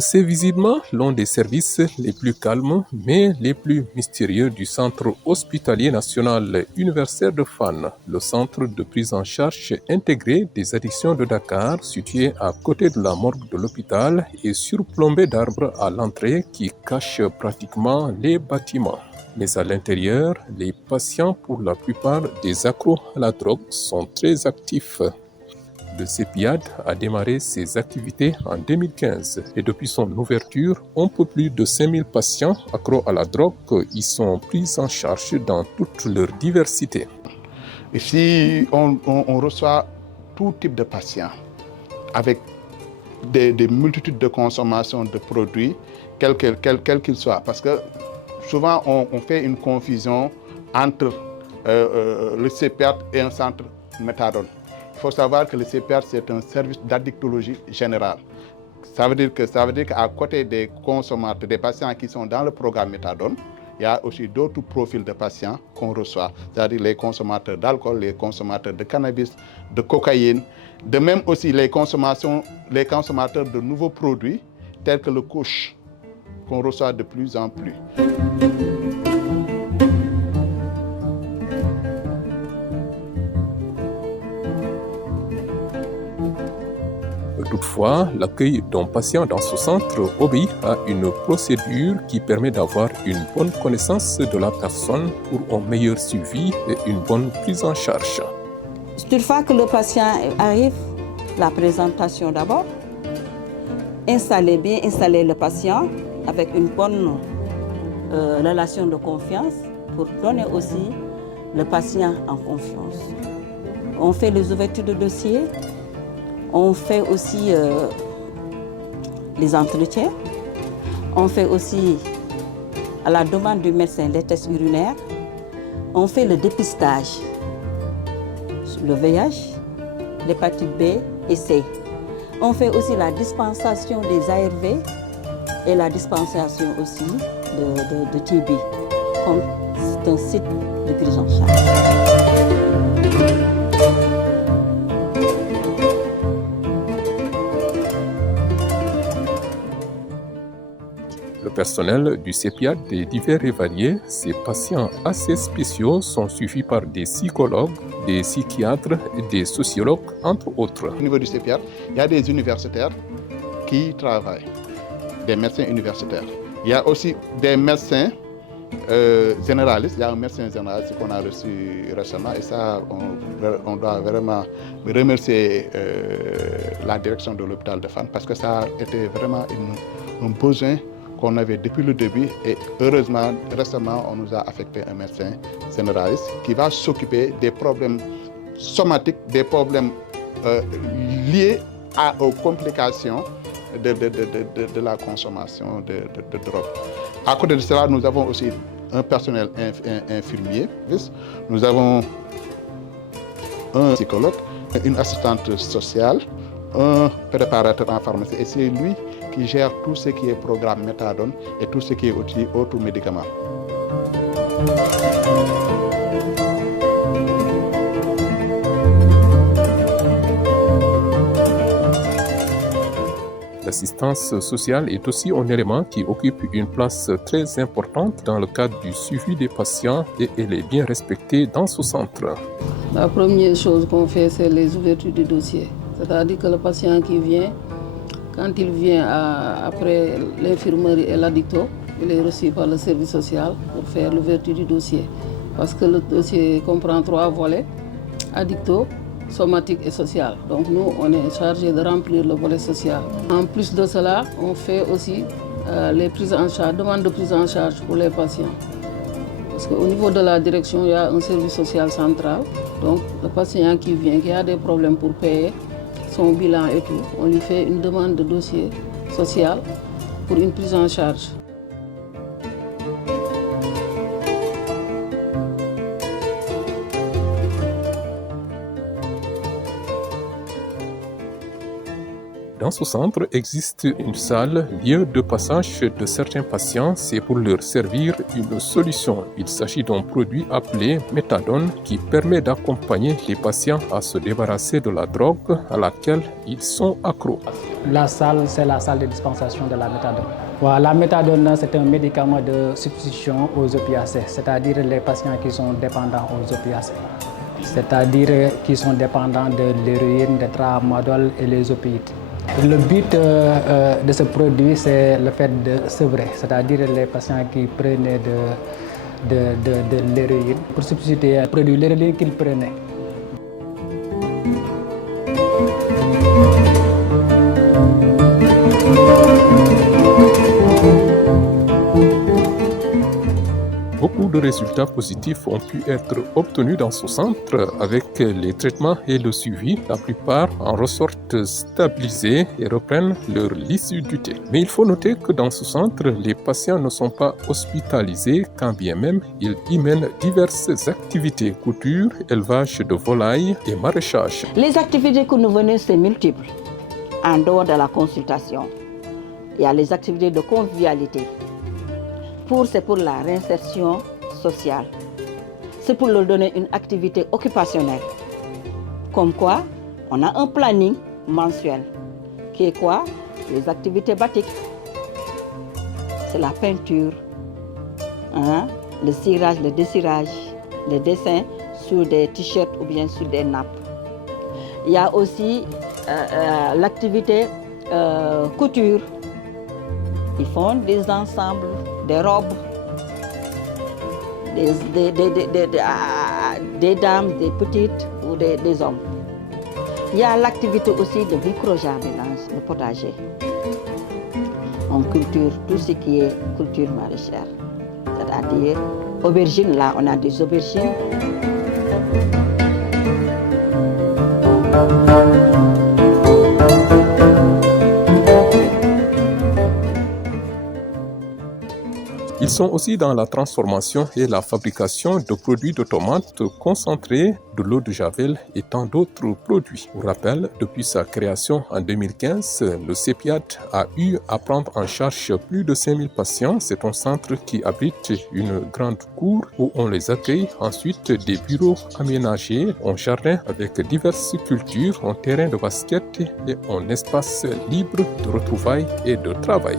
C'est visiblement l'un des services les plus calmes mais les plus mystérieux du Centre hospitalier national universitaire de Fann, le centre de prise en charge intégrée des addictions de Dakar, situé à côté de la morgue de l'hôpital et surplombé d'arbres à l'entrée qui cachent pratiquement les bâtiments. Mais à l'intérieur, les patients, pour la plupart des accros à la drogue, sont très actifs. Le CEPIAD a démarré ses activités en 2015 et depuis son ouverture, un peu plus de 5000 patients accros à la drogue y sont pris en charge dans toute leur diversité. Ici, on reçoit tout type de patients avec des multitudes de consommations de produits, quels qu'ils soient. Parce que souvent, on fait une confusion entre le CEPIAD et un centre méthadone. Il faut savoir que le CEPIAD, c'est un service d'addictologie générale. Ça veut dire qu'à côté des consommateurs, des patients qui sont dans le programme méthadone, il y a aussi d'autres profils de patients qu'on reçoit, c'est-à-dire les consommateurs d'alcool, les consommateurs de cannabis, de cocaïne, de même aussi les consommateurs de nouveaux produits tels que le couche, qu'on reçoit de plus en plus. Toutefois, l'accueil d'un patient dans ce centre obéit à une procédure qui permet d'avoir une bonne connaissance de la personne pour un meilleur suivi et une bonne prise en charge. Une fois que le patient arrive, la présentation d'abord, installer le patient avec une bonne relation de confiance pour donner aussi le patient en confiance. On fait les ouvertures de dossier. On fait aussi les entretiens. On fait aussi, à la demande du médecin, les tests urinaires. On fait le dépistage, le VIH, l'hépatite B et C. On fait aussi la dispensation des ARV et la dispensation aussi de TB, comme c'est un site de prise en charge. Le personnel du CEPIAD est divers et varié. Ces patients assez spéciaux sont suivis par des psychologues, des psychiatres et des sociologues, entre autres. Au niveau du CEPIAD, il y a des universitaires qui travaillent, des médecins universitaires. Il y a aussi des médecins généralistes. Il y a un médecin généraliste qu'on a reçu récemment et ça, on doit vraiment remercier la direction de l'hôpital de Fann parce que ça a été vraiment un besoin qu'on avait depuis le début et heureusement, récemment, on nous a affecté un médecin généraliste qui va s'occuper des problèmes somatiques, des problèmes liés aux complications de la consommation de drogue. À côté de cela, nous avons aussi un personnel infirmier, nous avons un psychologue, une assistante sociale, un préparateur en pharmacie et c'est lui qui gère tout ce qui est programme méthadone et tout ce qui est autres médicaments. L'assistance sociale est aussi un élément qui occupe une place très importante dans le cadre du suivi des patients et elle est bien respectée dans ce centre. La première chose qu'on fait, c'est les ouvertures du dossier. C'est-à-dire que le patient qui vient, quand il vient après l'infirmerie et l'addicto, il est reçu par le service social pour faire l'ouverture du dossier. Parce que le dossier comprend 3 volets, addicto, somatique et social. Donc nous, on est chargé de remplir le volet social. En plus de cela, on fait aussi les prises en charge, demandes de prise en charge pour les patients. Parce qu'au niveau de la direction, il y a un service social central. Donc le patient qui vient, qui a des problèmes pour payer son bilan et tout, on lui fait une demande de dossier social pour une prise en charge. Dans ce centre existe une salle, lieu de passage de certains patients, c'est pour leur servir une solution. Il s'agit d'un produit appelé méthadone qui permet d'accompagner les patients à se débarrasser de la drogue à laquelle ils sont accros. La salle, c'est la salle de dispensation de la méthadone. La méthadone, c'est un médicament de substitution aux opiacés, c'est-à-dire les patients qui sont dépendants aux opiacés. C'est-à-dire qui sont dépendants de l'héroïne, des tramadol et les opioïdes. Le but de ce produit, c'est le fait de sevrer, c'est-à-dire les patients qui prenaient de l'héroïne pour substituer un produit, l'héroïne qu'ils prenaient. Beaucoup de résultats positifs ont pu être obtenus dans ce centre avec les traitements et le suivi. La plupart en ressortent stabilisés et reprennent leur lucidité. Mais il faut noter que dans ce centre, les patients ne sont pas hospitalisés, quand bien même ils y mènent diverses activités, couture, élevage de volailles et maraîchage. Les activités que nous venons, c'est multiples. En dehors de la consultation, il y a les activités de convivialité. C'est pour la réinsertion sociale. C'est pour leur donner une activité occupationnelle. Comme quoi, on a un planning mensuel. Qui est quoi? Les activités batiques. C'est la peinture, le cirage, le dessirage, les dessins sur des t-shirts ou bien sur des nappes. Il y a aussi l'activité couture. Ils font des ensembles, des robes, des dames, des petites ou des hommes. Il y a l'activité aussi de micro-jardinage, le potager. On culture tout ce qui est culture maraîchère, c'est-à-dire aubergines. Là, on a des aubergines. Ils sont aussi dans la transformation et la fabrication de produits de tomates concentrés, de l'eau de javel et tant d'autres produits. Pour rappel, depuis sa création en 2015, le CEPIAD a eu à prendre en charge plus de 5000 patients. C'est un centre qui abrite une grande cour où on les accueille. Ensuite, des bureaux aménagés, un jardin avec diverses cultures, un terrain de basket et un espace libre de retrouvailles et de travail.